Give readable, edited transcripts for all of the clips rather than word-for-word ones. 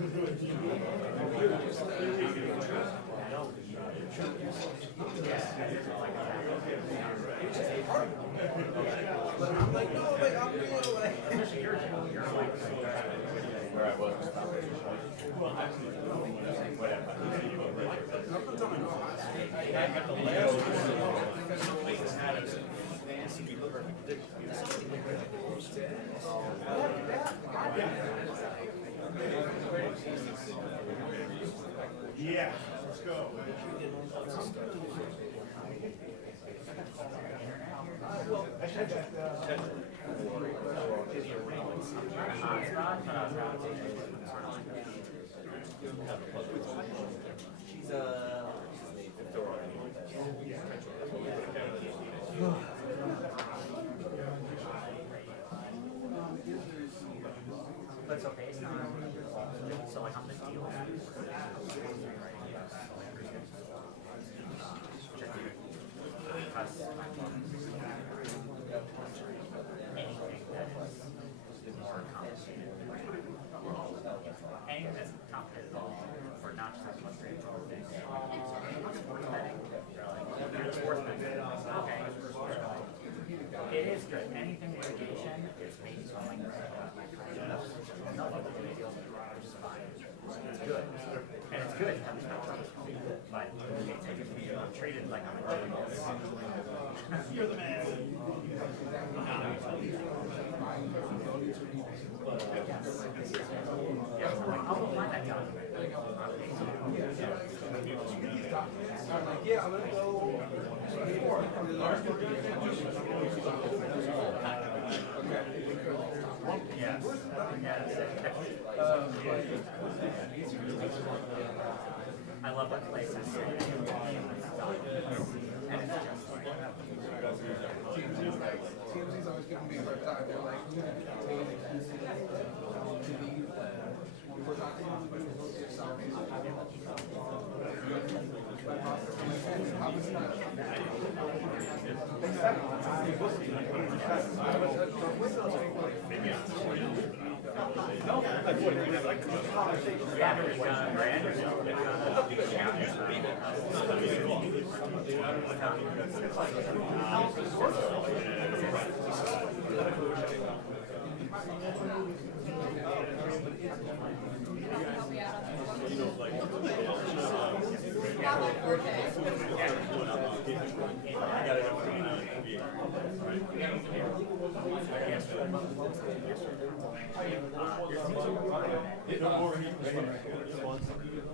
But I'm like, no, like, I'm real, like. Where I was. Yeah, let's go. She's But it's okay, it's not. So like I'm the deal. Anything that is more complicated. Anything that's complicated for not just as much straightforward things. Sports betting, you're sports betting. Okay. It is good. Anything litigation is maybe something nothing to do with deals, which is fine. It's good. And it's good. But I'm treated like I'm a You're the man. Yeah, so like, I'll go find that document. I'm like, yeah, I'm gonna go. Yes. I love that place. It's so and it's just TMZ's always giving me a hard time. They're like, you have to obtain to be we're talking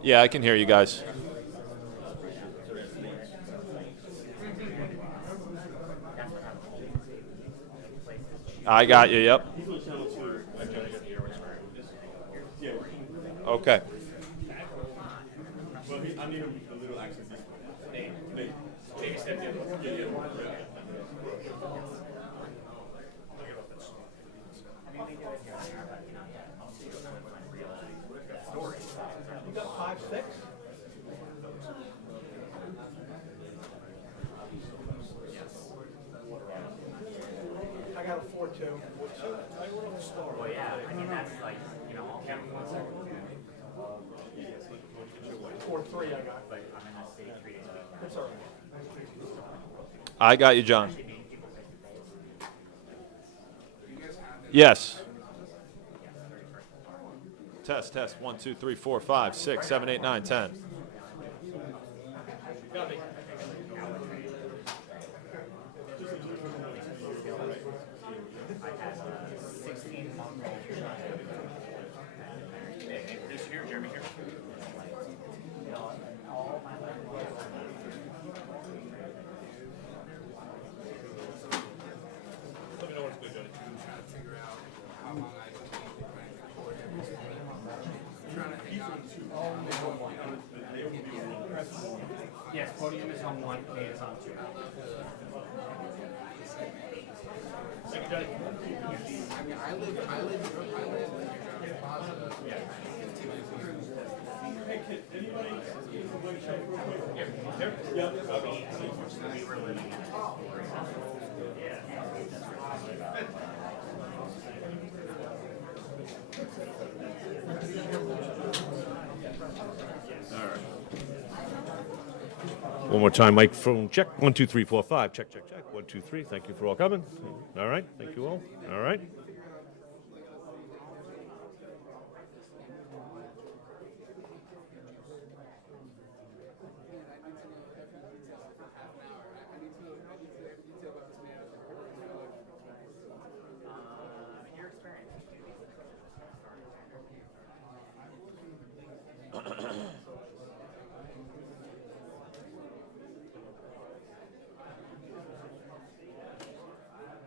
Yeah, I can hear you guys. I got you, yep. Okay. Well, I need a little access. Take a step in. You got 5'6"? I got a 4'2". well, yeah. I mean, that's like, you know, I'll count 1 second. 4'3" I got. But I'm in the city 3 days a week. That's all right. I got you, John. Yes. Test, test. 1, 2, 3, 4, 5, 6, 7, 8, 9, 10. Got me. I had 16-month-old. Hey, producer here, Jeremy here. All my life. Let me know what's good, Johnny. trying to figure out how long I can take trying to hang on to Yes, podium is on 1, A is on 2. Thank you, Johnny. I mean, I live in Plaza. Yeah. 15 minutes here. Hey, kid, anybody go to check real quick? Here? Yeah. We were living in One more time, microphone check. 1, 2, 3, 4, 5. Check, check, check. 1, 2, 3. Thank you for all coming. All right. Thank you all. All right. Your experience.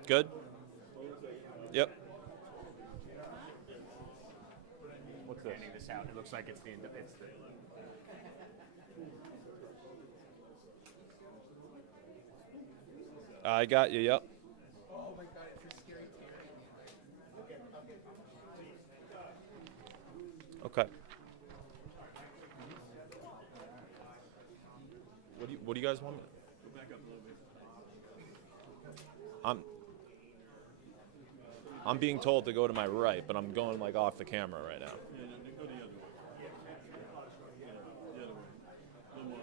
Good? Yep. What's this? This out. It looks like it's the. I got you, yep. Oh my god, it's a scary Okay. What do you guys want me? Go back up a little bit. I'm being told to go to my right, but I'm going like off the camera right now. Yeah, no, go the other way. Yeah, the other way. A little more.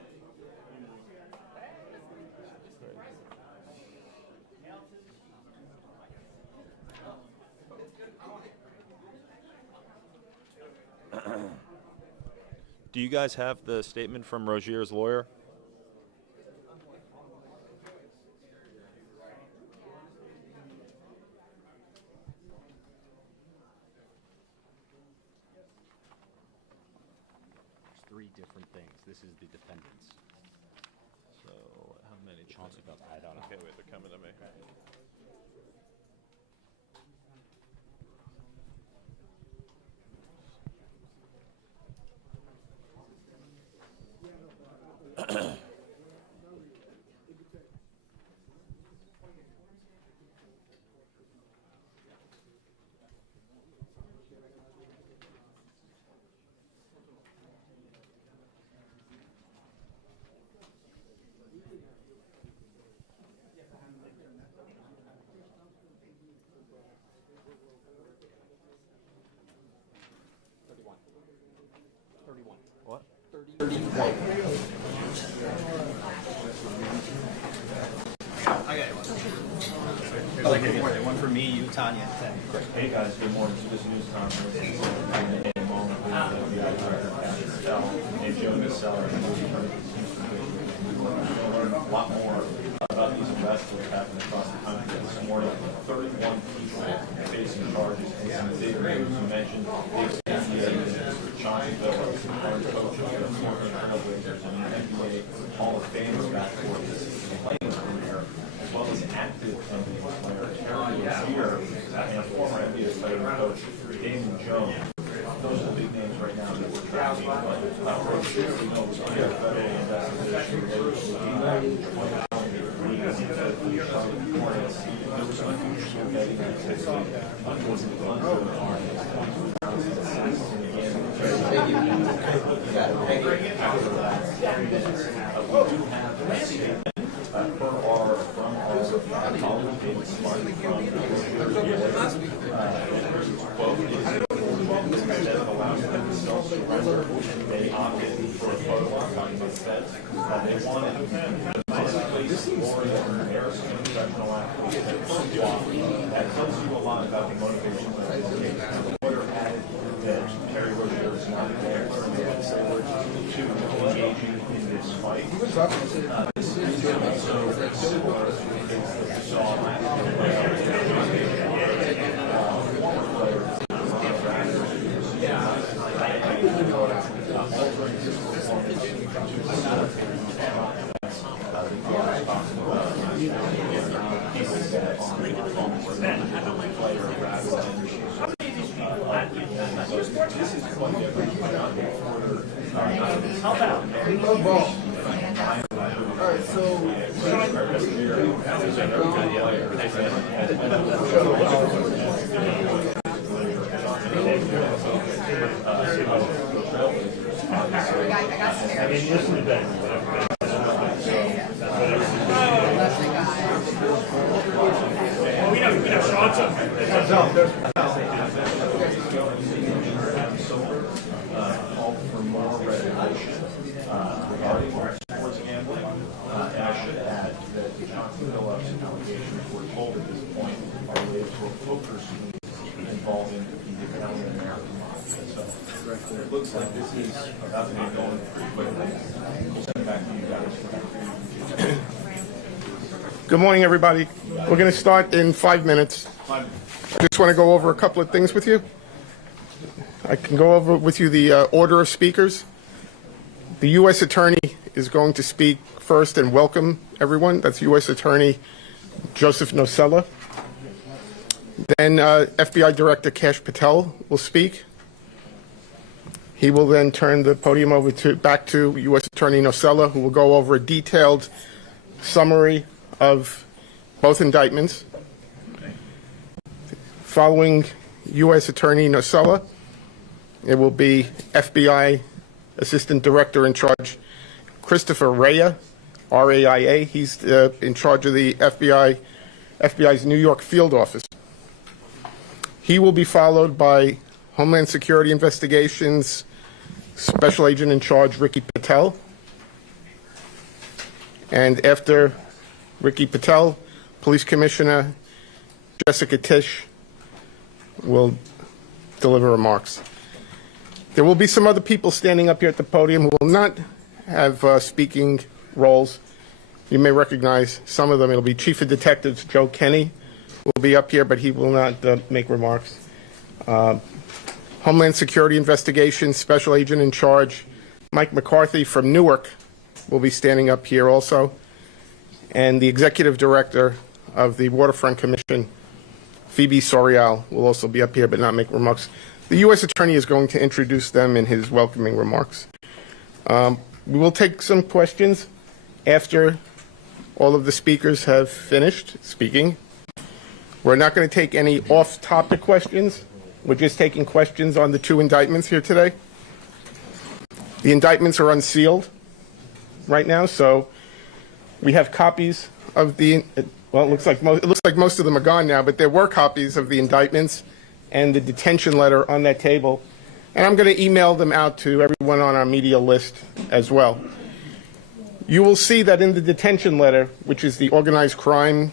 Do you guys have the statement from Rogier's lawyer? There's 3 different things. This is the defendants. So, how many? Chauncey Bell, I don't know. Okay, wait, they're coming to me. What? One for me, you, Tanya, and Ted. Hey guys, good morning. So this news conference is in a moment with Director Kash Patel and Joseph Nocella. We're going to learn a lot more about these arrests that happened across the country this morning. 31 people facing charges in some big names. You mentioned the NBA, Chauncey Billups, Aaron Coach, former Trailblazers, and NBA Hall of Famers backcourt playing career, as well as active NBA player Terry Rozier and former NBA player and coach Damon Jones. Those are the big names right now that we're tracking. But Rozier, we know, was under federal investigation related to the Charlotte Hornets. There was unusual betting activity under the 2006 we do have a statement from our colleague David Smart from quote that allows them to self-surrender. They opted for a photo op on the set. They wanted to place Gloria Harrison, professional athlete, that tells you a lot about the motivation of the case. The lawyer added that Terry Rozier is not there to engaging in this fight. This is also similar to the case that we saw Alright, so We know Chauncey. Call for more regulation regarding sports gambling. allegations we're told at this point are related to a poker scheme involving the Italian American mafia. So it looks like this is about to be going pretty quickly. We'll send it back to you guys. Good morning, everybody. We're going to start in 5 minutes. I just want to go over a couple of things with you. I can go over with you the order of speakers. The U.S. Attorney is going to speak first and welcome everyone. That's U.S. Attorney Joseph Nocella. Then FBI Director Kash Patel will speak. He will then turn the podium over back to U.S. Attorney Nocella, who will go over a detailed summary of both indictments. Following U.S. Attorney Nocella, it will be FBI Assistant Director in Charge Christopher Raya, R-A-I-A. He's in charge of the FBI's New York field office. He will be followed by Homeland Security Investigations Special Agent in Charge Ricky Patel. And after Ricky Patel, Police Commissioner Jessica Tisch will deliver remarks. There will be some other people standing up here at the podium who will not have speaking roles. You may recognize some of them. It'll be Chief of Detectives Joe Kenny will be up here, but he will not make remarks. Homeland Security Investigations Special Agent in Charge Mike McCarthy from Newark will be standing up here also. And the Executive Director of the Waterfront Commission, Phoebe Sorial, will also be up here but not make remarks. The U.S. Attorney is going to introduce them in his welcoming remarks. We will take some questions after all of the speakers have finished speaking. We're not going to take any off-topic questions. We're just taking questions on the two indictments here today. The indictments are unsealed right now, so we have copies of the, well, it looks like most of them are gone now, but there were copies of the indictments and the detention letter on that table. And I'm going to email them out to everyone on our media list as well. You will see that in the detention letter, which is the organized crime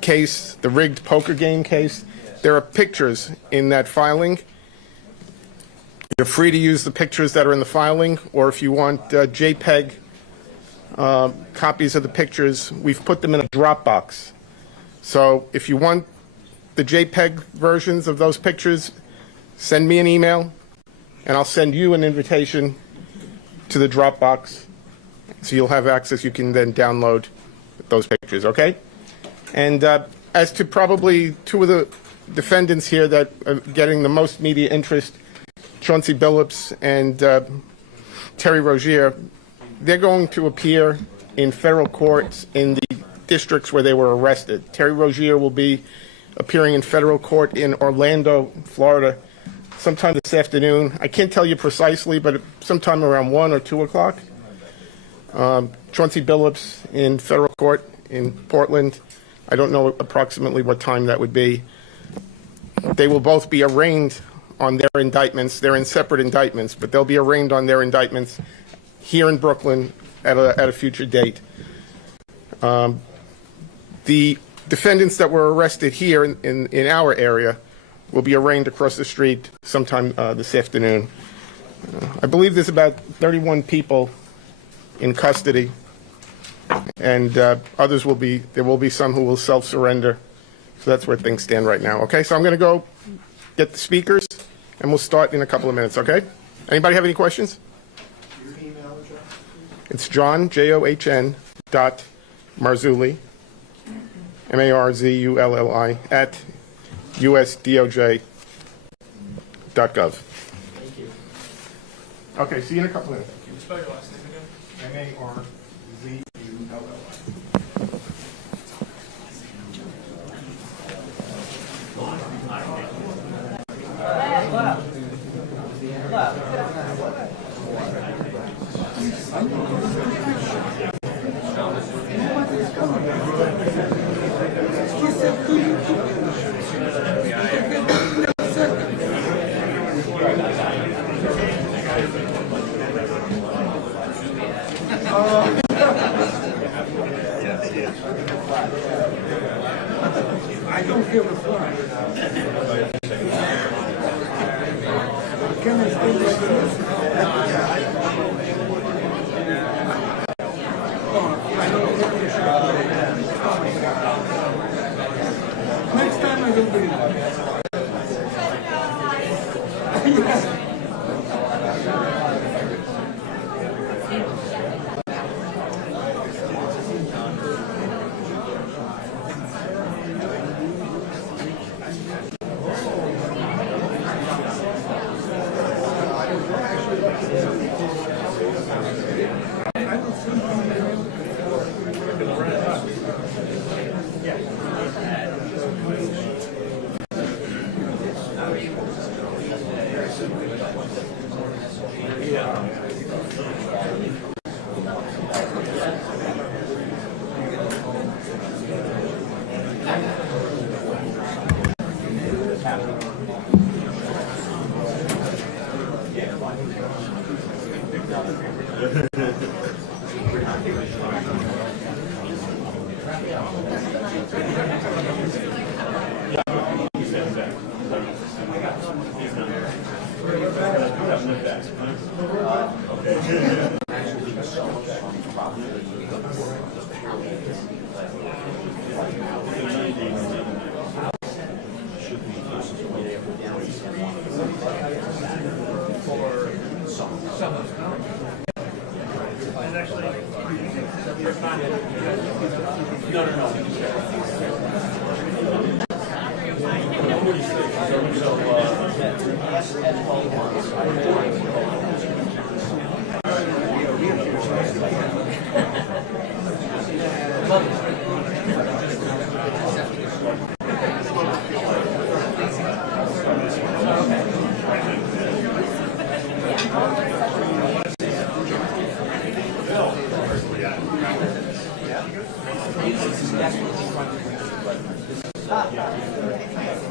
case, the rigged poker game case, there are pictures in that filing. You're free to use the pictures that are in the filing, or if you want JPEG copies of the pictures, we've put them in a Dropbox. So if you want the JPEG versions of those pictures, send me an email, and I'll send you an invitation to the Dropbox, so you'll have access. You can then download those pictures, okay? And as to probably two of the defendants here that are getting the most media interest, Chauncey Billups and Terry Rozier, they're going to appear in federal courts in the districts where they were arrested. Terry Rozier will be appearing in federal court in Orlando, Florida, sometime this afternoon. I can't tell you precisely, but sometime around 1 or 2 o'clock. Chauncey Billups in federal court in Portland. I don't know approximately what time that would be. They will both be arraigned on their indictments. They're in separate indictments, but they'll be arraigned on their indictments here in Brooklyn at a future date. The defendants that were arrested here in our area will be arraigned across the street sometime this afternoon. I believe there's about 31 people in custody, and there will be some who will self-surrender. So that's where things stand right now. Okay, so I'm going to go get the speakers, and we'll start in a couple of minutes, okay? Anybody have any questions? Your email address? It's John, John, Marzulli, Marzulli, at usdoj.gov. Thank you. Okay, see you in a couple of minutes. Can you spell your last name again? Marzulli. Next time I will bring it.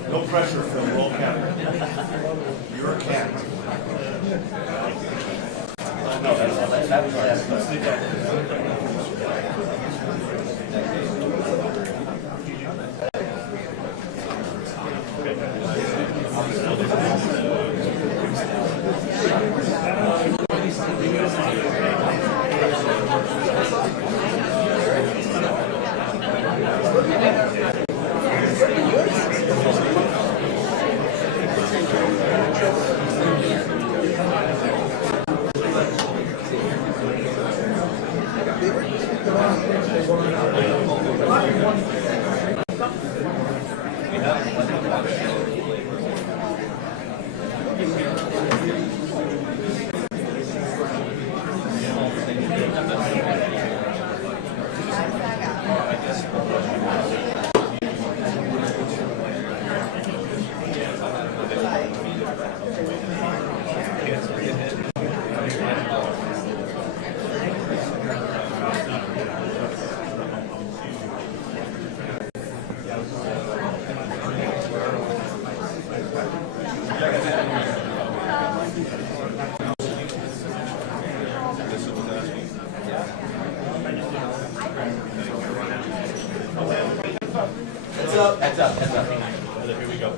No pressure, Phil. We're all cat. You're a cat. Heads up. Here we go.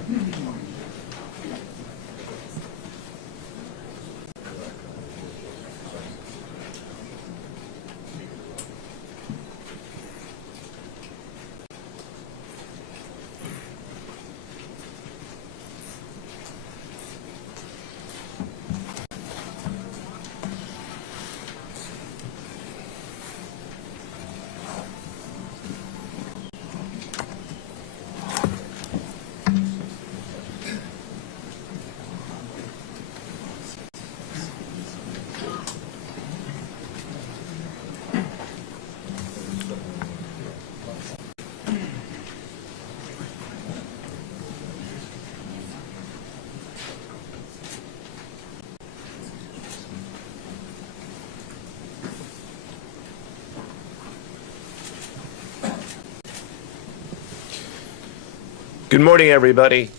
Good morning, everybody.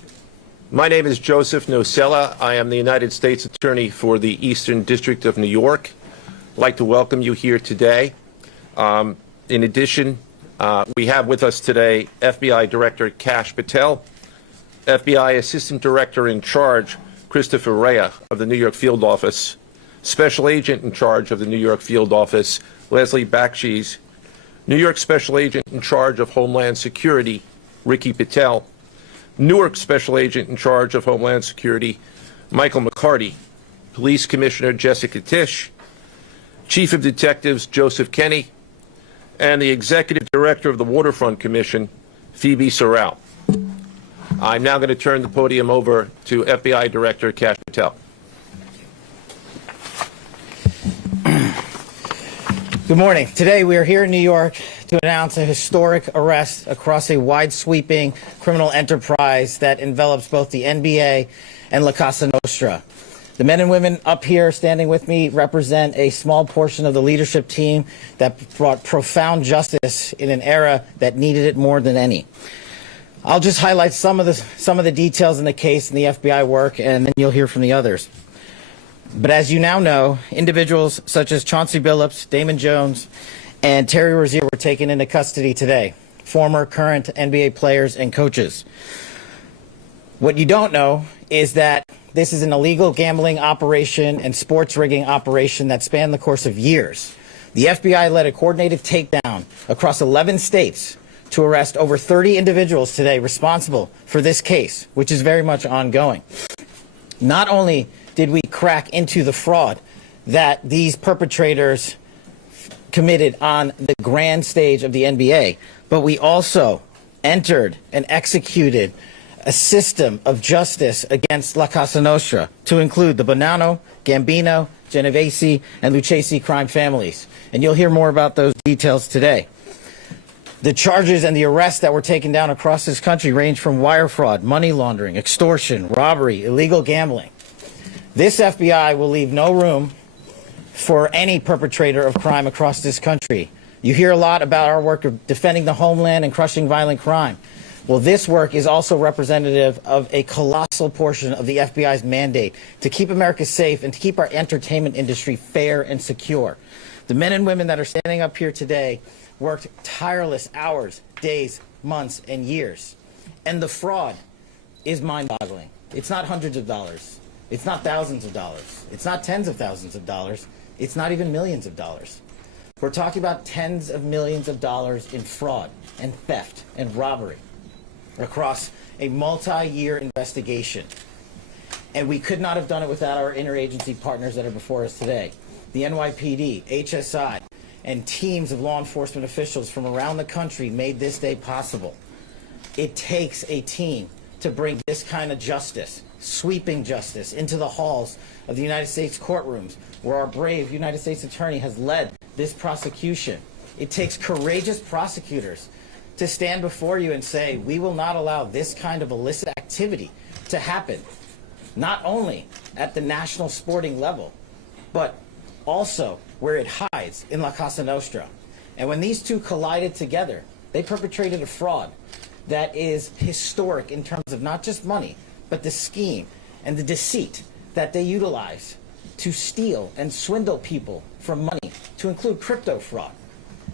My name is Joseph Nocella. I am the United States Attorney for the Eastern District of New York. I'd like to welcome you here today. In addition, we have with us today FBI Director Kash Patel, FBI Assistant Director in Charge, Christopher Rea of the New York Field Office, Special Agent in Charge of the New York Field Office, Leslie Bakshi's, New York Special Agent in Charge of Homeland Security, Ricky Patel, Newark Special Agent in Charge of Homeland Security, Michael McCarty, Police Commissioner Jessica Tisch, Chief of Detectives Joseph Kenny, and the Executive Director of the Waterfront Commission, Phoebe Sorrell. I'm now going to turn the podium over to FBI Director Kash Patel. Good morning. Today we are here in New York to announce a historic arrest across a wide-sweeping criminal enterprise that envelops both the NBA and La Casa Nostra. The men and women up here standing with me represent a small portion of the leadership team that brought profound justice in an era that needed it more than any. I'll just highlight some of the details in the case and the FBI work, and then you'll hear from the others. But as you now know, individuals such as Chauncey Billups, Damon Jones, and Terry Rozier were taken into custody today, former, current NBA players and coaches. What you don't know is that this is an illegal gambling operation and sports rigging operation that spanned the course of years. The FBI led a coordinated takedown across 11 states to arrest over 30 individuals today responsible for this case, which is very much ongoing. Not only did we crack into the fraud that these perpetrators committed on the grand stage of the NBA, but we also entered and executed a system of justice against La Casa Nostra to include the Bonanno, Gambino, Genovese, and Lucchesi crime families. And you'll hear more about those details today. The charges and the arrests that were taken down across this country range from wire fraud, money laundering, extortion, robbery, illegal gambling. This FBI will leave no room for any perpetrator of crime across this country. You hear a lot about our work of defending the homeland and crushing violent crime. Well, this work is also representative of a colossal portion of the FBI's mandate to keep America safe and to keep our entertainment industry fair and secure. The men and women that are standing up here today worked tireless hours, days, months, and years. And the fraud is mind-boggling. It's not hundreds of dollars. It's not thousands of dollars. It's not tens of thousands of dollars. It's not even millions of dollars. We're talking about tens of millions of dollars in fraud and theft and robbery across a multi-year investigation. And we could not have done it without our interagency partners that are before us today. The NYPD, HSI, and teams of law enforcement officials from around the country made this day possible. It takes a team to bring this kind of justice, sweeping justice, into the halls of the United States courtrooms, where our brave United States Attorney has led this prosecution. It takes courageous prosecutors to stand before you and say, we will not allow this kind of illicit activity to happen, not only at the national sporting level, but also where it hides in La Casa Nostra. And when these two collided together, they perpetrated a fraud that is historic in terms of not just money, but the scheme and the deceit that they utilize to steal and swindle people from money, to include crypto fraud.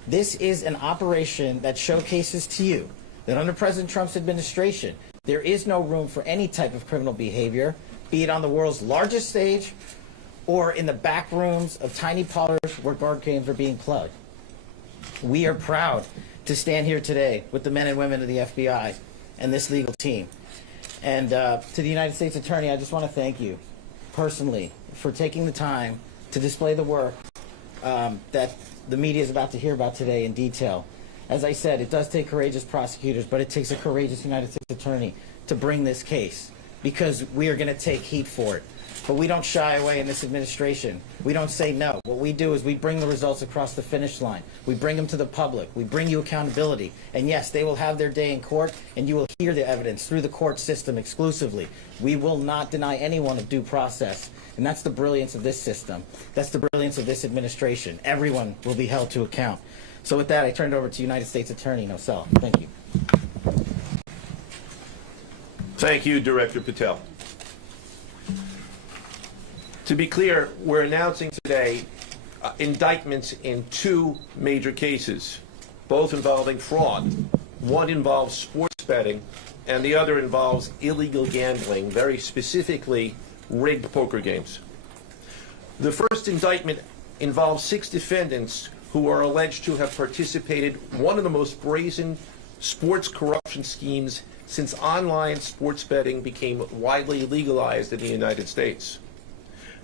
This is an operation that showcases to you that under President Trump's administration, there is no room for any type of criminal behavior, be it on the world's largest stage or in the back rooms of tiny parlors where board games are being played. We are proud to stand here today with the men and women of the FBI and this legal team. And to the United States Attorney, I just want to thank you personally for taking the time to display the work that the media is about to hear about today in detail. As I said, it does take courageous prosecutors, but it takes a courageous United States Attorney to bring this case, because we are going to take heat for it. But we don't shy away in this administration. We don't say no. What we do is we bring the results across the finish line. We bring them to the public. We bring you accountability. And yes, they will have their day in court, and you will hear the evidence through the court system exclusively. We will not deny anyone of due process. And that's the brilliance of this system. That's the brilliance of this administration. Everyone will be held to account. So with that, I turn it over to United States Attorney Nocella. Thank you. Thank you, Director Patel. To be clear, we're announcing today indictments in two major cases, both involving fraud. One involves sports betting, and the other involves illegal gambling, very specifically rigged poker games. The first indictment involves 6 defendants who are alleged to have participated in one of the most brazen sports corruption schemes since online sports betting became widely legalized in the United States.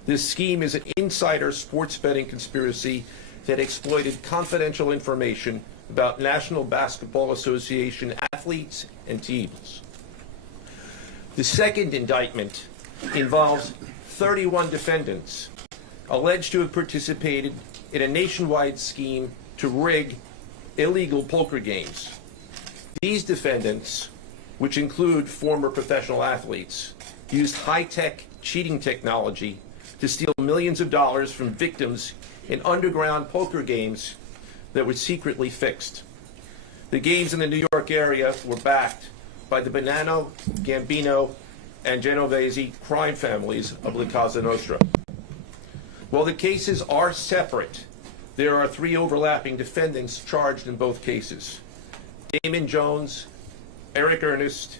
This scheme is an insider sports betting conspiracy that exploited confidential information about National Basketball Association athletes and teams. The second indictment involves 31 defendants alleged to have participated in a nationwide scheme to rig illegal poker games. These defendants, which include former professional athletes, used high-tech cheating technology to steal millions of dollars from victims in underground poker games that were secretly fixed. The games in the New York area were backed by the Bonanno, Gambino, and Genovese crime families of La Cosa Nostra. While the cases are separate, there are 3 overlapping defendants charged in both cases: Damon Jones, Eric Ernest,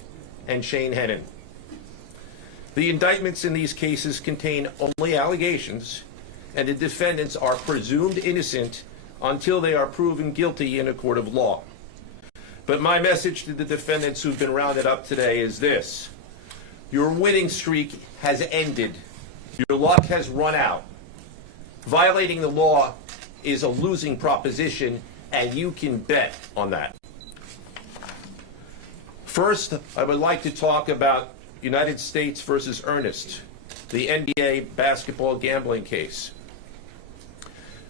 and Shane Hennon. The indictments in these cases contain only allegations, and the defendants are presumed innocent until they are proven guilty in a court of law. But my message to the defendants who've been rounded up today is this: your winning streak has ended. Your luck has run out. Violating the law is a losing proposition, and you can bet on that. First, I would like to talk about United States versus Ernest, the NBA basketball gambling case.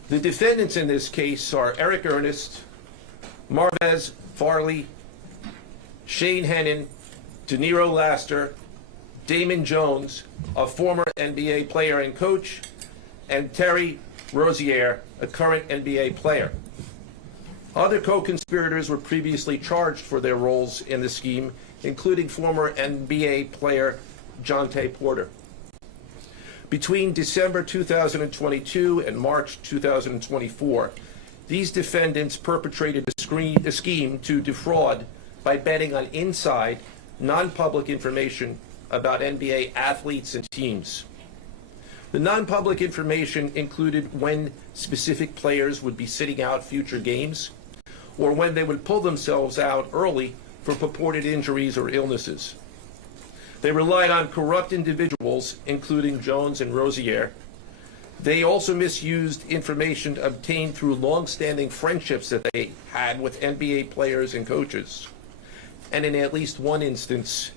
The defendants in this case are Eric Ernest, Marvez Farley, Shane Hennon, De Niro Laster, Damon Jones, a former NBA player and coach, and Terry Rozier, a current NBA player. Other co-conspirators were previously charged for their roles in the scheme, including former NBA player Jonte Porter. Between December 2022 and March 2024, these defendants perpetrated a scheme to defraud by betting on inside, non-public information about NBA athletes and teams. The non-public information included when specific players would be sitting out future games, or when they would pull themselves out early for purported injuries or illnesses. They relied on corrupt individuals, including Jones and Rozier. They also misused information obtained through long-standing friendships that they had with NBA players and coaches. And in at least one instance,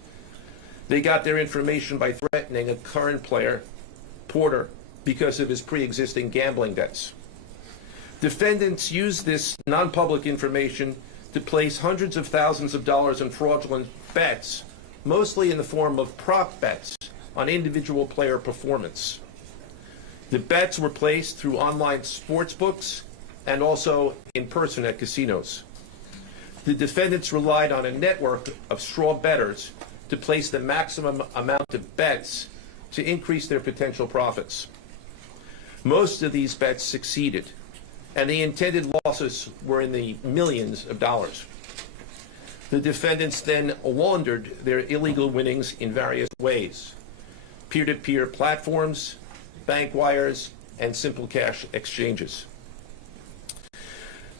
they got their information by threatening a current player, Porter, because of his pre-existing gambling debts. Defendants used this non-public information to place hundreds of thousands of dollars in fraudulent bets, mostly in the form of prop bets on individual player performance. The bets were placed through online sports books and also in person at casinos. The defendants relied on a network of straw bettors to place the maximum amount of bets to increase their potential profits. Most of these bets succeeded, and the intended losses were in the millions of dollars. The defendants then laundered their illegal winnings in various ways: peer-to-peer platforms, bank wires, and simple cash exchanges.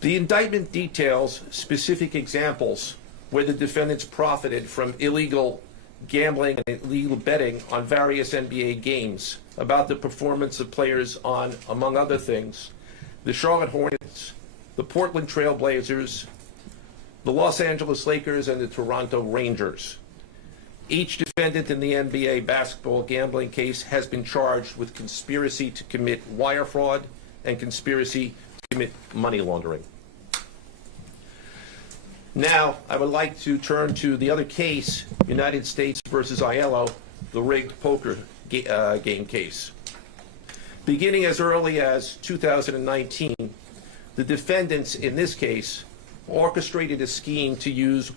The indictment details specific examples where the defendants profited from illegal gambling and illegal betting on various NBA games about the performance of players on, among other things, the Charlotte Hornets, the Portland Trail Blazers, the Los Angeles Lakers, and the Toronto Rangers. Each defendant in the NBA basketball gambling case has been charged with conspiracy to commit wire fraud and conspiracy to commit money laundering. Now, I would like to turn to the other case, United States versus Aiello, the rigged poker game case. Beginning as early as 2019, the defendants in this case orchestrated a scheme to use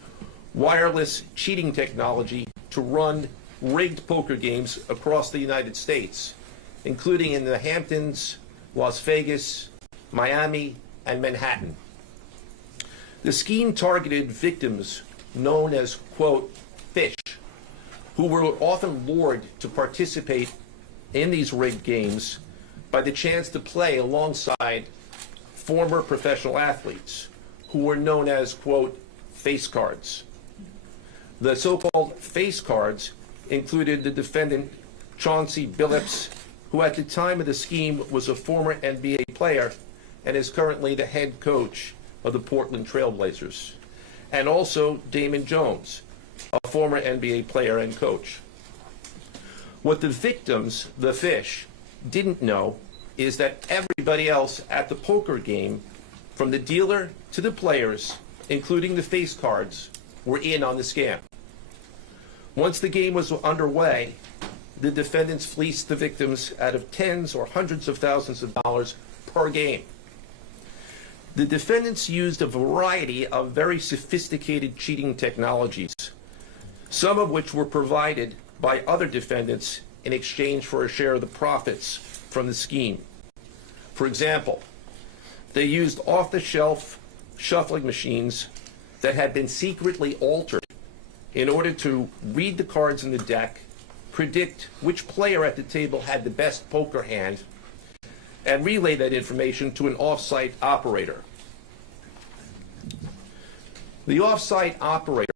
wireless cheating technology to run rigged poker games across the United States, including in the Hamptons, Las Vegas, Miami, and Manhattan. The scheme targeted victims known as, quote, fish, who were often lured to participate in these rigged games by the chance to play alongside former professional athletes who were known as, quote, face cards. The so-called face cards included the defendant Chauncey Billups, who at the time of the scheme was a former NBA player and is currently the head coach of the Portland Trail Blazers, and also Damon Jones, a former NBA player and coach. What the victims, the fish, didn't know is that everybody else at the poker game, from the dealer to the players, including the face cards, were in on the scam. Once the game was underway, the defendants fleeced the victims out of tens or hundreds of thousands of dollars per game. The defendants used a variety of very sophisticated cheating technologies, some of which were provided by other defendants in exchange for a share of the profits from the scheme. For example, they used off-the-shelf shuffling machines that had been secretly altered in order to read the cards in the deck, predict which player at the table had the best poker hand, and relay that information to an off-site operator. The off-site operator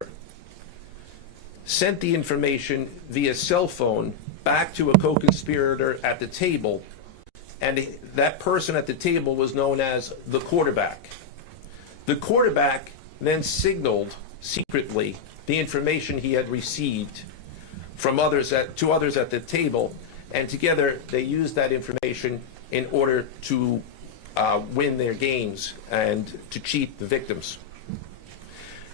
sent the information via cell phone back to a co-conspirator at the table, and that person at the table was known as the quarterback. The quarterback then signaled secretly the information he had received from others to others at the table, and together they used that information in order to win their games and to cheat the victims.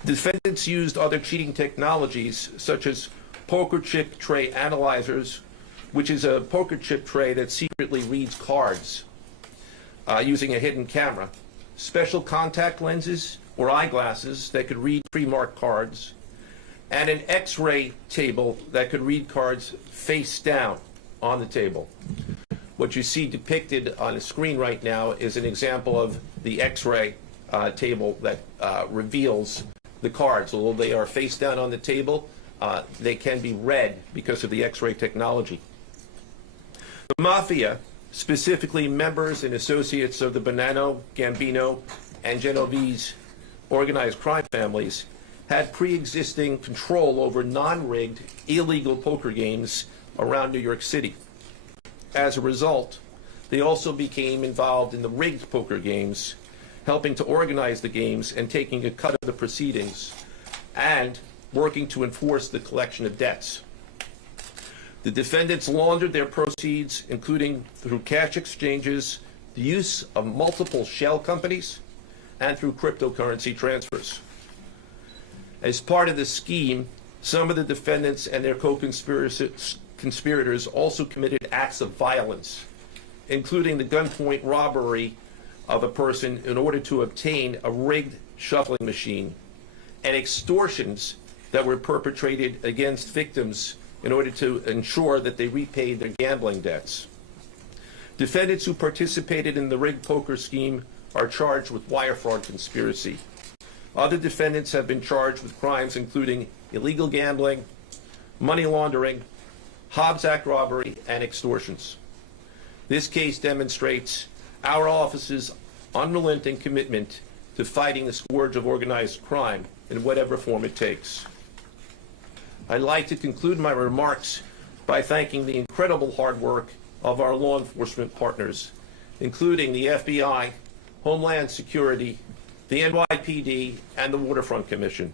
Defendants used other cheating technologies such as poker chip tray analyzers, which is a poker chip tray that secretly reads cards using a hidden camera, special contact lenses or eyeglasses that could read pre-marked cards, and an X-ray table that could read cards face down on the table. What you see depicted on the screen right now is an example of the X-ray table that reveals the cards. Although they are face down on the table, they can be read because of the X-ray technology. The Mafia, specifically members and associates of the Bonanno, Gambino, and Genovese organized crime families, had pre-existing control over non-rigged, illegal poker games around New York City. As a result, they also became involved in the rigged poker games, helping to organize the games and taking a cut of the proceedings, and working to enforce the collection of debts. The defendants laundered their proceeds, including through cash exchanges, the use of multiple shell companies, and through cryptocurrency transfers. As part of the scheme, some of the defendants and their co-conspirators also committed acts of violence, including the gunpoint robbery of a person in order to obtain a rigged shuffling machine, and extortions that were perpetrated against victims in order to ensure that they repaid their gambling debts. Defendants who participated in the rigged poker scheme are charged with wire fraud conspiracy. Other defendants have been charged with crimes including illegal gambling, money laundering, Hobbs Act robbery, and extortions. This case demonstrates our office's unrelenting commitment to fighting the scourge of organized crime in whatever form it takes. I'd like to conclude my remarks by thanking the incredible hard work of our law enforcement partners, including the FBI, Homeland Security, the NYPD, and the Waterfront Commission.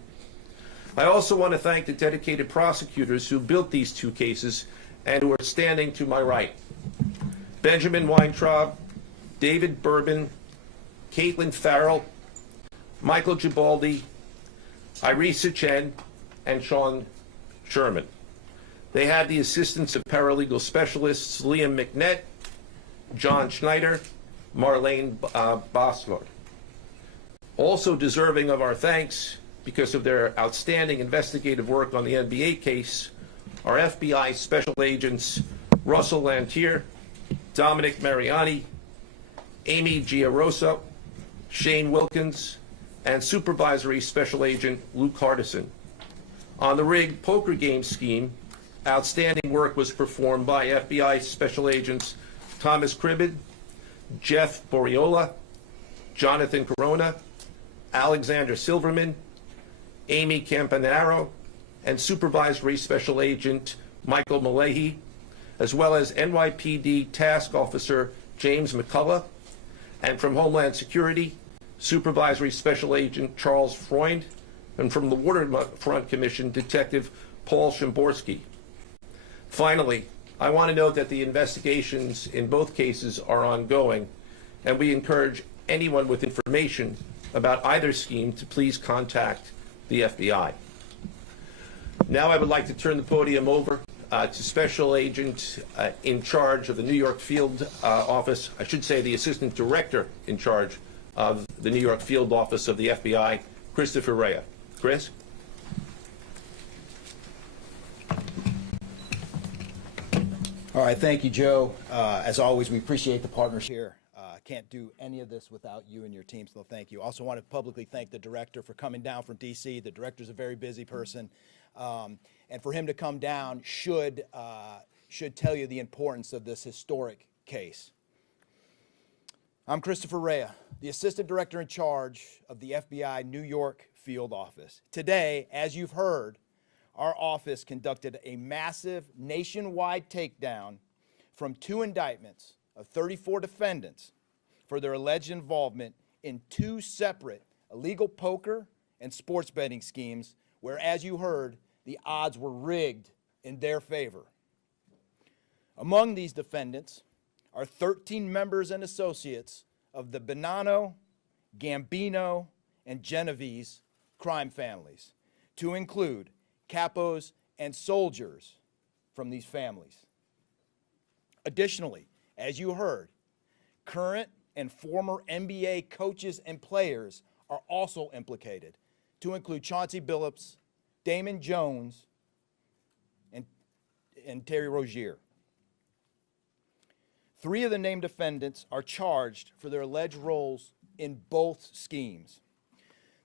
I also want to thank the dedicated prosecutors who built these two cases and who are standing to my right. Benjamin Weintraub, David Bourbon, Caitlin Farrell, Michael Gibaldi, Irisa Chen, and Sean Sherman. They had the assistance of paralegal specialists Liam McNett, John Schneider, Marlene Bosford. Also deserving of our thanks because of their outstanding investigative work on the NBA case are FBI Special Agents Russell Lantier, Dominic Mariani, Amy Giarosa, Shane Wilkins, and Supervisory Special Agent Luke Hardison. On the rigged poker game scheme, outstanding work was performed by FBI Special Agents Thomas Cribbin, Jeff Boriola, Jonathan Corona, Alexander Silverman, Amy Campanaro, and Supervisory Special Agent Michael Malahi, as well as NYPD Task Officer James McCullough, and from Homeland Security, Supervisory Special Agent Charles Freund, and from the Waterfront Commission, Detective Paul Shimborski. Finally, I want to note that the investigations in both cases are ongoing, and we encourage anyone with information about either scheme to please contact the FBI. Now I would like to turn the podium over to Special Agent in charge of the New York Field Office, I should say the Assistant Director in charge of the New York Field Office of the FBI, Christopher Rea. Chris? All right, thank you, Joe. As always, we appreciate the partners here. Can't do any of this without you and your team, so thank you. Also want to publicly thank the director for coming down from D.C. The director's a very busy person, and for him to come down should tell you the importance of this historic case. I'm Christopher Rea, the Assistant Director in charge of the FBI New York Field Office. Today, as you've heard, our office conducted a massive nationwide takedown from 2 indictments of 34 defendants for their alleged involvement in 2 separate illegal poker and sports betting schemes where, as you heard, the odds were rigged in their favor. Among these defendants are 13 members and associates of the Bonanno, Gambino, and Genovese crime families, to include capos and soldiers from these families. Additionally, as you heard, current and former NBA coaches and players are also implicated, to include Chauncey Billups, Damon Jones, and Terry Rozier. 3 of the named defendants are charged for their alleged roles in both schemes.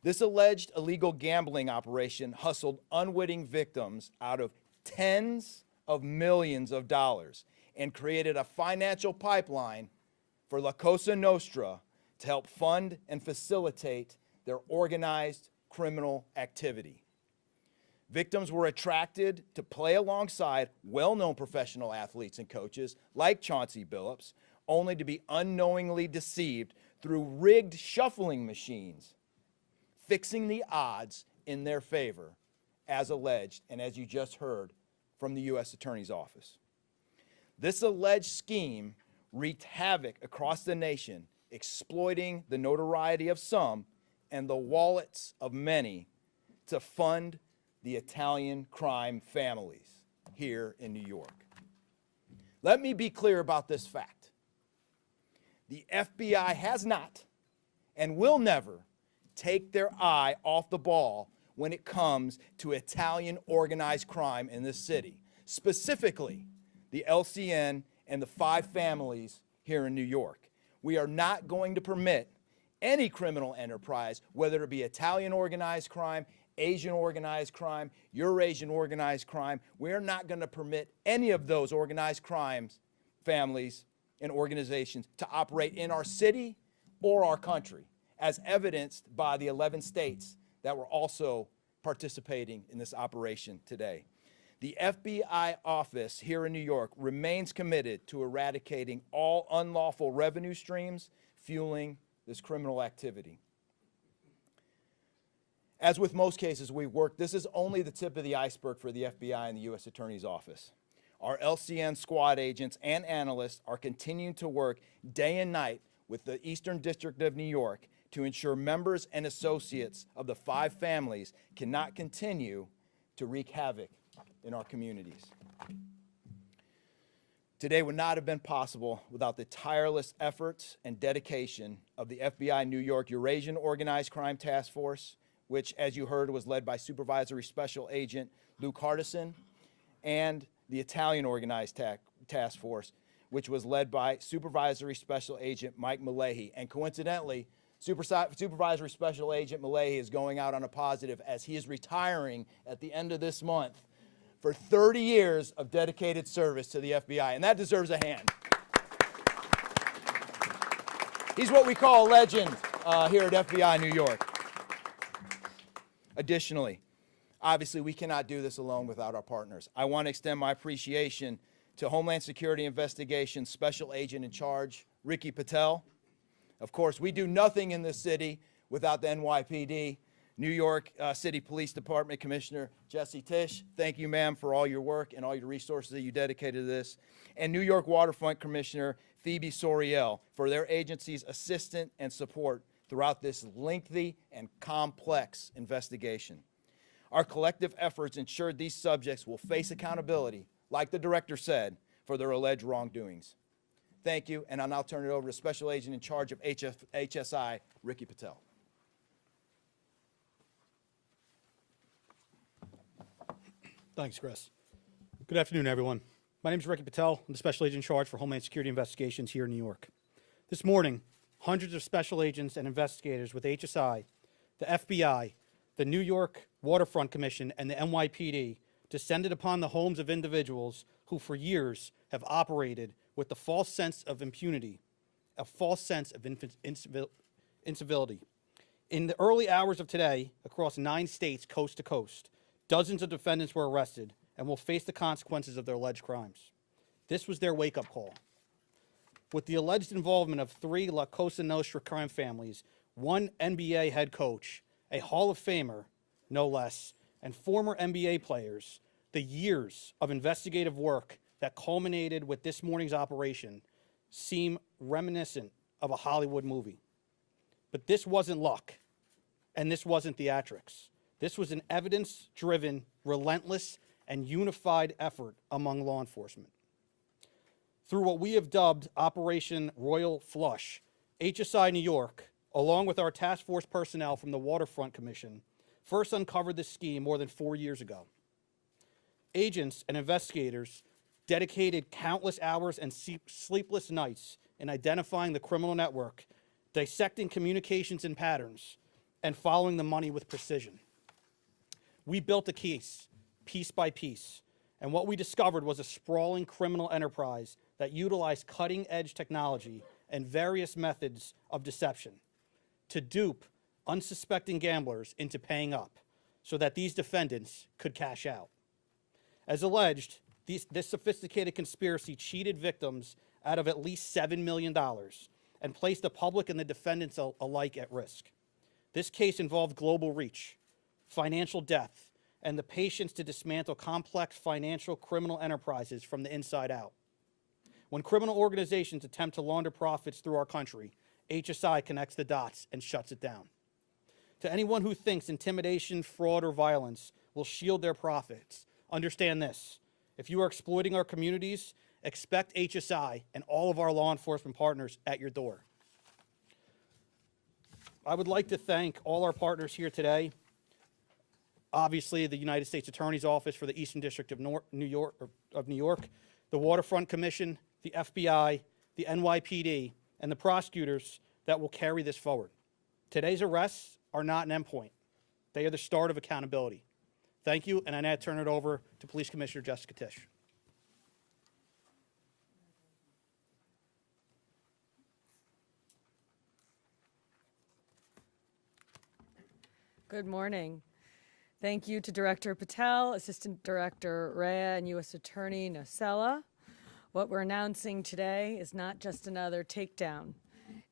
This alleged illegal gambling operation hustled unwitting victims out of tens of millions of dollars and created a financial pipeline for La Cosa Nostra to help fund and facilitate their organized criminal activity. Victims were attracted to play alongside well-known professional athletes and coaches like Chauncey Billups, only to be unknowingly deceived through rigged shuffling machines, fixing the odds in their favor, as alleged and as you just heard from the U.S. Attorney's Office. This alleged scheme wreaked havoc across the nation, exploiting the notoriety of some and the wallets of many to fund the Italian crime families here in New York. Let me be clear about this fact. The FBI has not and will never take their eye off the ball when it comes to Italian organized crime in this city, specifically the LCN and the 5 families here in New York. We are not going to permit any criminal enterprise, whether it be Italian organized crime, Asian organized crime, Eurasian organized crime. We are not going to permit any of those organized crimes, families, and organizations to operate in our city or our country, as evidenced by the 11 states that were also participating in this operation today. The FBI office here in New York remains committed to eradicating all unlawful revenue streams fueling this criminal activity. As with most cases we've worked, this is only the tip of the iceberg for the FBI and the U.S. Attorney's Office. Our LCN squad agents and analysts are continuing to work day and night with the Eastern District of New York to ensure members and associates of the 5 families cannot continue to wreak havoc in our communities. Today would not have been possible without the tireless efforts and dedication of the FBI New York Eurasian Organized Crime Task Force, which, as you heard, was led by Supervisory Special Agent Luke Hardison, and the Italian Organized Task Force, which was led by Supervisory Special Agent Mike Malahi. And coincidentally, Supervisory Special Agent Malahi is going out on a positive as he is retiring at the end of this month for 30 years of dedicated service to the FBI, and that deserves a hand. He's what we call a legend here at FBI New York. Additionally, obviously, we cannot do this alone without our partners. I want to extend my appreciation to Homeland Security Investigations Special Agent in Charge, Ricky Patel. Of course, we do nothing in this city without the NYPD. New York City Police Department Commissioner Jesse Tisch, thank you, ma'am, for all your work and all your resources that you dedicated to this. And New York Waterfront Commissioner Phoebe Soriel for their agency's assistance and support throughout this lengthy and complex investigation. Our collective efforts ensured these subjects will face accountability, like the director said, for their alleged wrongdoings. Thank you, and I'll now turn it over to Special Agent in Charge of HSI, Ricky Patel. Thanks, Chris. Good afternoon, everyone. My name is Ricky Patel. I'm the Special Agent in Charge for Homeland Security Investigations here in New York. This morning, hundreds of special agents and investigators with HSI, the FBI, the New York Waterfront Commission, and the NYPD descended upon the homes of individuals who for years have operated with the false sense of impunity, a false sense of incivility. In the early hours of today, across 9 states, coast to coast, dozens of defendants were arrested and will face the consequences of their alleged crimes. This was their wake-up call. With the alleged involvement of 3 La Cosa Nostra crime families, 1 NBA head coach, a Hall of Famer, no less, and former NBA players, the years of investigative work that culminated with this morning's operation seem reminiscent of a Hollywood movie. But this wasn't luck, and this wasn't theatrics. This was an evidence-driven, relentless, and unified effort among law enforcement. Through what we have dubbed Operation Royal Flush, HSI New York, along with our task force personnel from the Waterfront Commission, first uncovered this scheme more than 4 years ago. Agents and investigators dedicated countless hours and sleepless nights in identifying the criminal network, dissecting communications and patterns, and following the money with precision. We built a case, piece by piece, and what we discovered was a sprawling criminal enterprise that utilized cutting-edge technology and various methods of deception to dupe unsuspecting gamblers into paying up so that these defendants could cash out. As alleged, this sophisticated conspiracy cheated victims out of at least $7 million and placed the public and the defendants alike at risk. This case involved global reach, financial depth, and the patience to dismantle complex financial criminal enterprises from the inside out. When criminal organizations attempt to launder profits through our country, HSI connects the dots and shuts it down. To anyone who thinks intimidation, fraud, or violence will shield their profits, understand this. If you are exploiting our communities, expect HSI and all of our law enforcement partners at your door. I would like to thank all our partners here today. Obviously, the United States Attorney's Office for the Eastern District of New York, the Waterfront Commission, the FBI, the NYPD, and the prosecutors that will carry this forward. Today's arrests are not an endpoint. They are the start of accountability. Thank you, and I now turn it over to Police Commissioner Jessica Tisch. Good morning. Thank you to Director Patel, Assistant Director Rea, and U.S. Attorney Nocella. What we're announcing today is not just another takedown.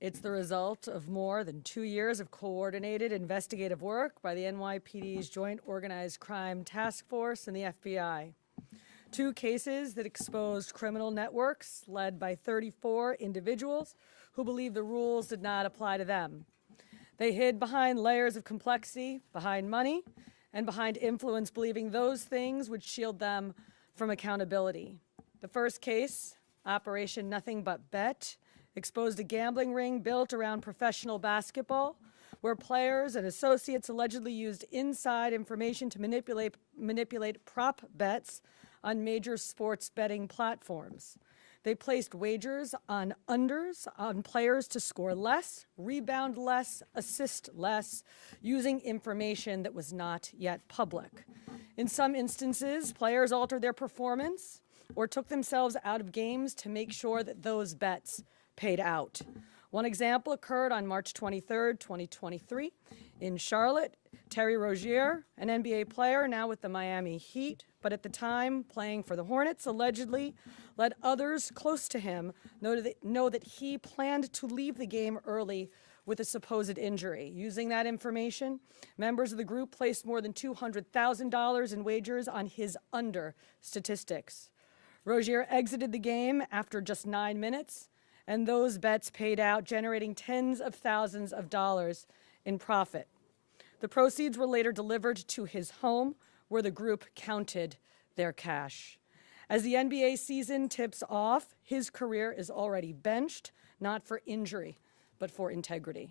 It's the result of more than 2 years of coordinated investigative work by the NYPD's Joint Organized Crime Task Force and the FBI. 2 cases that exposed criminal networks led by 34 individuals who believed the rules did not apply to them. They hid behind layers of complexity, behind money, and behind influence, believing those things would shield them from accountability. The first case, Operation Nothing But Bet, exposed a gambling ring built around professional basketball, where players and associates allegedly used inside information to manipulate prop bets on major sports betting platforms. They placed wagers on unders on players to score less, rebound less, assist less, using information that was not yet public. In some instances, players altered their performance or took themselves out of games to make sure that those bets paid out. One example occurred on March 23rd, 2023, in Charlotte. Terry Rozier, an NBA player now with the Miami Heat, but at the time playing for the Hornets, allegedly let others close to him know that he planned to leave the game early with a supposed injury. Using that information, members of the group placed more than $200,000 in wagers on his under statistics. Rozier exited the game after just 9 minutes, and those bets paid out, generating tens of thousands of dollars in profit. The proceeds were later delivered to his home, where the group counted their cash. As the NBA season tips off, his career is already benched, not for injury, but for integrity.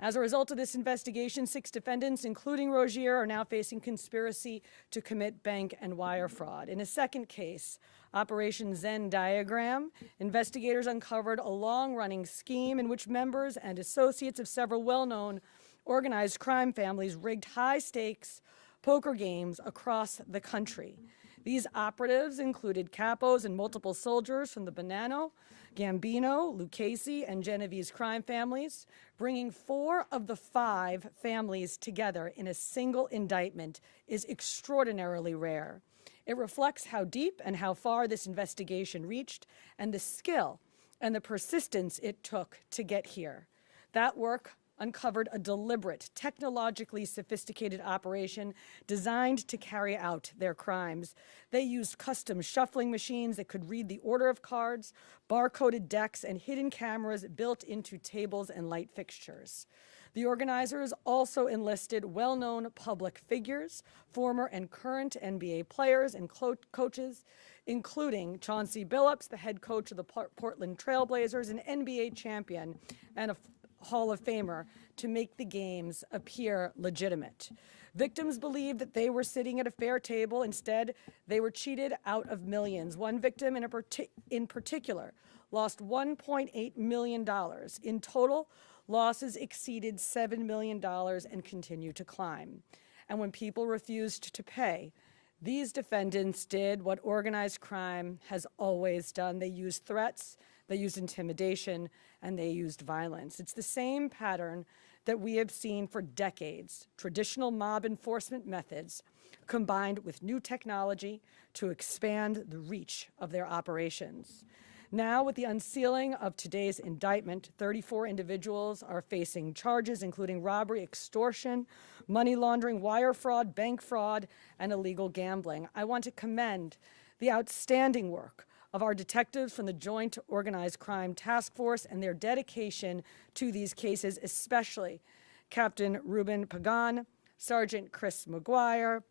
As a result of this investigation, 6 defendants, including Rozier, are now facing conspiracy to commit bank and wire fraud. In a second case, Operation Zen Diagram, investigators uncovered a long-running scheme in which members and associates of several well-known organized crime families rigged high-stakes poker games across the country. These operatives included capos and multiple soldiers from the Bonanno, Gambino, Lucchese, and Genovese crime families. Bringing 4 of the 5 families together in a single indictment is extraordinarily rare. It reflects how deep and how far this investigation reached, and the skill and the persistence it took to get here. That work uncovered a deliberate, technologically sophisticated operation designed to carry out their crimes. They used custom shuffling machines that could read the order of cards, barcoded decks, and hidden cameras built into tables and light fixtures. The organizers also enlisted well-known public figures, former and current NBA players and coaches, including Chauncey Billups, the head coach of the Portland Trail Blazers, an NBA champion and a Hall of Famer, to make the games appear legitimate. Victims believed that they were sitting at a fair table. Instead, they were cheated out of millions. One victim in particular lost $1.8 million. In total, losses exceeded $7 million and continue to climb. And when people refused to pay, these defendants did what organized crime has always done. They used threats, they used intimidation, and they used violence. It's the same pattern that we have seen for decades: traditional mob enforcement methods combined with new technology to expand the reach of their operations. Now, with the unsealing of today's indictment, 34 individuals are facing charges including robbery, extortion, money laundering, wire fraud, bank fraud, and illegal gambling. I want to commend the outstanding work of our detectives from the Joint Organized Crime Task Force and their dedication to these cases, especially Captain Ruben Pagan, Sergeant Chris McGuire,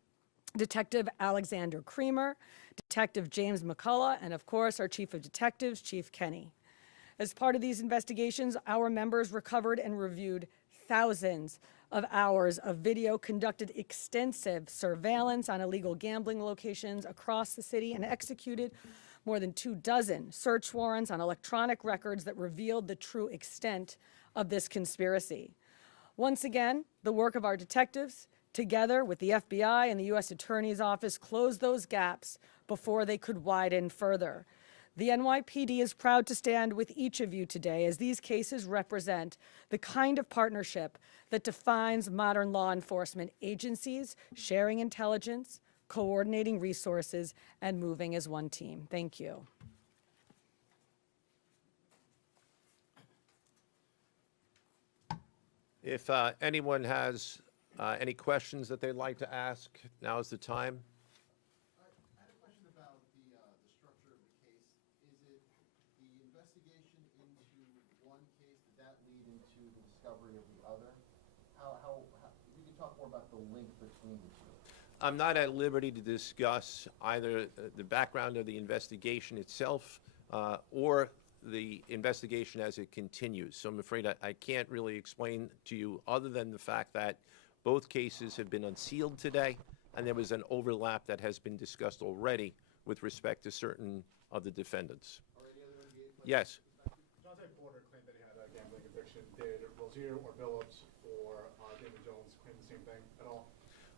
Detective Alexander Creamer, Detective James McCullough, and of course, our Chief of Detectives, Chief Kenny. As part of these investigations, our members recovered and reviewed thousands of hours of video, conducted extensive surveillance on illegal gambling locations across the city, and executed more than 24 search warrants on electronic records that revealed the true extent of this conspiracy. Once again, the work of our detectives, together with the FBI and the U.S. Attorney's Office, closed those gaps before they could widen further. The NYPD is proud to stand with each of you today, as these cases represent the kind of partnership that defines modern law enforcement agencies, sharing intelligence, coordinating resources, and moving as one team. Thank you. If anyone has any questions that they'd like to ask, now is the time. I had a question about the structure of the case. Is it the investigation into one case, did that lead into the discovery of the other? How you can talk more about the link between the two. I'm not at liberty to discuss either the background of the investigation itself or the investigation as it continues. So I'm afraid I can't really explain to you, other than the fact that both cases have been unsealed today, and there was an overlap that has been discussed already with respect to certain of the defendants. Are any other Yes. Joseph Porter claimed that he had a gambling addiction. Did Rozier or Billups or David Jones claim the same thing at all?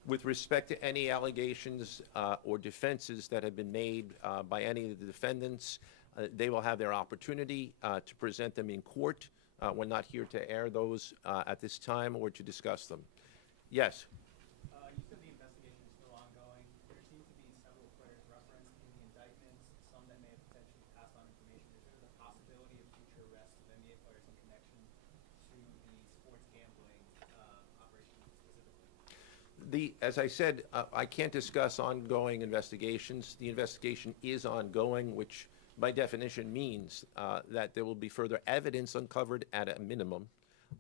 With respect to any allegations or defenses that have been made by any of the defendants, they will have their opportunity to present them in court. We're not here to air those at this time or to discuss them. Yes. You said the investigation is still ongoing. There seem to be several players referenced in the indictments, some that may have potentially passed on information. Is there the possibility of future arrests of NBA players in connection to the sports gambling operation specifically? As I said, I can't discuss ongoing investigations. The investigation is ongoing, which by definition means that there will be further evidence uncovered at a minimum,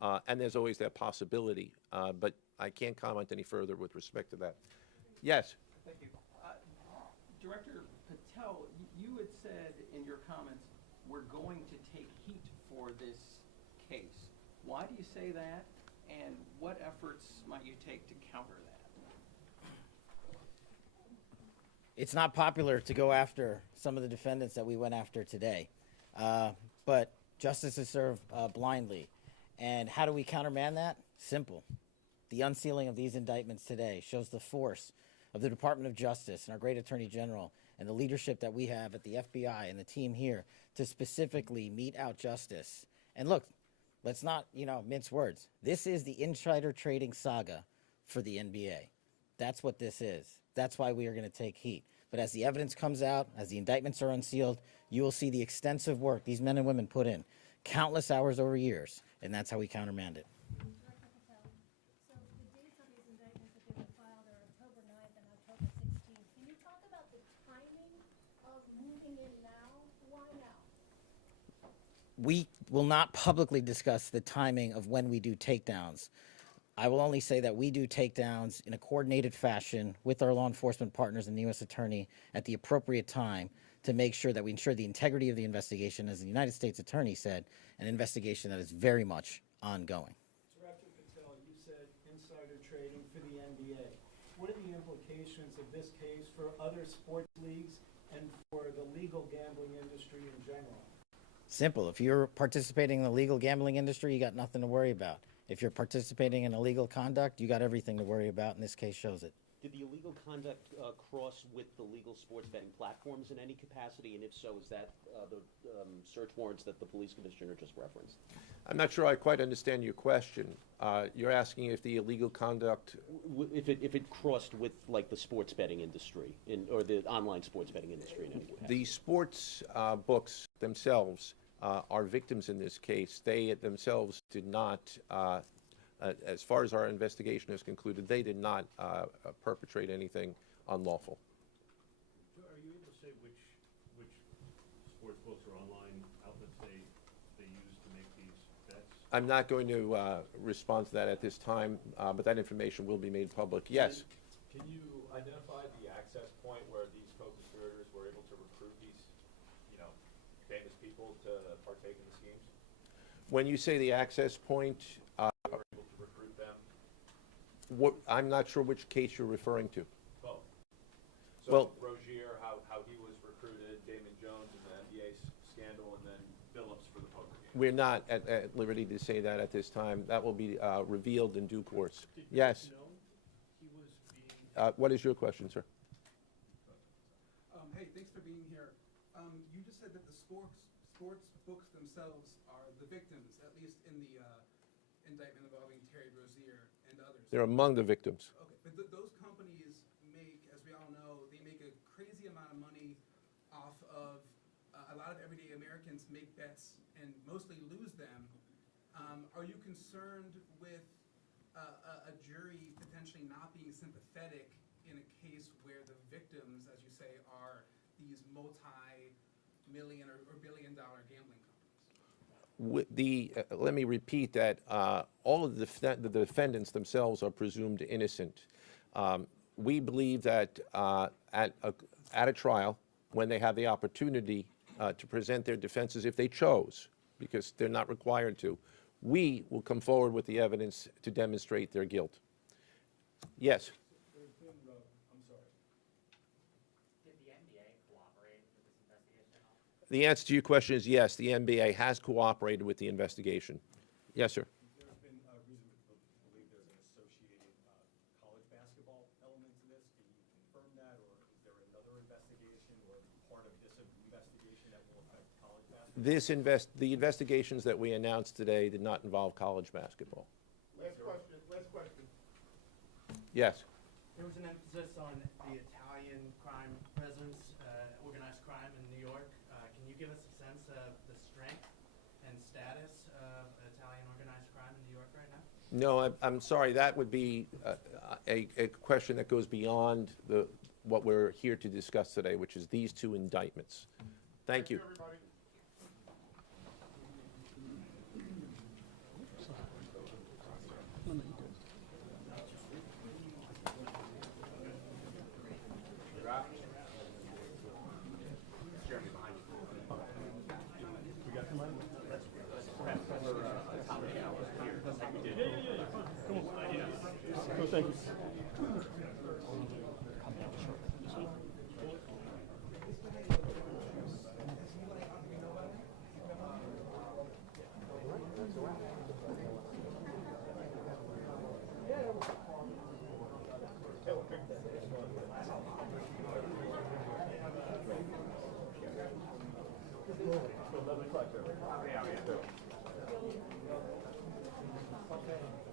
and there's always that possibility. But I can't comment any further with respect to that. Yes? Thank you. Director Patel, you had said in your comments, we're going to take heat for this case. Why do you say that, and what efforts might you take to counter that? It's not popular to go after some of the defendants that we went after today, but justice is served blindly. And how do we countermand that? Simple. The unsealing of these indictments today shows the force of the Department of Justice and our great Attorney General and the leadership that we have at the FBI and the team here to specifically mete out justice. And look, let's not, mince words. This is the insider trading saga for the NBA. That's what this is. That's why we are going to take heat. But as the evidence comes out, as the indictments are unsealed, you will see the extensive work these men and women put in, countless hours over years, and that's how we countermand it. We will not publicly discuss the timing of when we do takedowns. I will only say that we do takedowns in a coordinated fashion with our law enforcement partners and the U.S. Attorney at the appropriate time to make sure that we ensure the integrity of the investigation, as the United States Attorney said, an investigation that is very much ongoing. Director Patel, you said insider trading for the NBA. What are the implications of this case for other sports leagues and for the legal gambling industry in general? Simple. If you're participating in the legal gambling industry, you got nothing to worry about. If you're participating in illegal conduct, you got everything to worry about, and this case shows it. Did the illegal conduct cross with the legal sports betting platforms in any capacity? And if so, is that the search warrants that the police commissioner just referenced? I'm not sure I quite understand your question. You're asking if the illegal conduct... If it crossed with, like, the sports betting industry, or the online sports betting industry in any capacity? The sports books themselves are victims in this case. They themselves did not, as far as our investigation has concluded, they did not perpetrate anything unlawful. Are you able to say which sports books or online outlets they use to make these bets? I'm not going to respond to that at this time, but that information will be made public. Yes? Can you identify the access point where these co-conspirators were able to recruit these, famous people to partake in the schemes? When you say the access point, Were able to recruit them? I'm not sure which case you're referring to. Both. So Well, Rozier, how he was recruited, Damon Jones in the NBA scandal, and then Billups for the poker game. we're not at liberty to say that at this time. That will be revealed in due course. Yes? He was being. What is your question, sir? Hey, thanks for being here. You just said that the sports books themselves are the victims, at least in the indictment involving Terry Rozier and others. They're among the victims. Okay, but those companies make, as we all know, they make a crazy amount of money off of a lot of everyday Americans make bets and mostly lose them. Are you concerned with a jury potentially not being sympathetic in a case where the victims, as you say, are these multi-million or billion-dollar gambling companies? Let me repeat that all of the defendants themselves are presumed innocent. We believe that at a trial, when they have the opportunity to present their defenses, if they chose, because they're not required to, we will come forward with the evidence to demonstrate their guilt. Yes? Did the NBA cooperate with this investigation at The answer to your question is yes, the NBA has cooperated with the investigation. Yes, sir. There's been a reason to believe there's an associated college basketball element to this. Can you confirm that, or is there another investigation or part of this investigation that will affect college basketball? The investigations that we announced today did not involve college basketball. Last question, last question. Yes. There was an emphasis on the Italian crime presence, organized crime in New York. Can you give us a sense of the strength and status of Italian organized crime in New York right now? No, I'm sorry. That would be a question that goes beyond what we're here to discuss today, which is these two indictments. Thank you. Everybody. Thank you. Okay.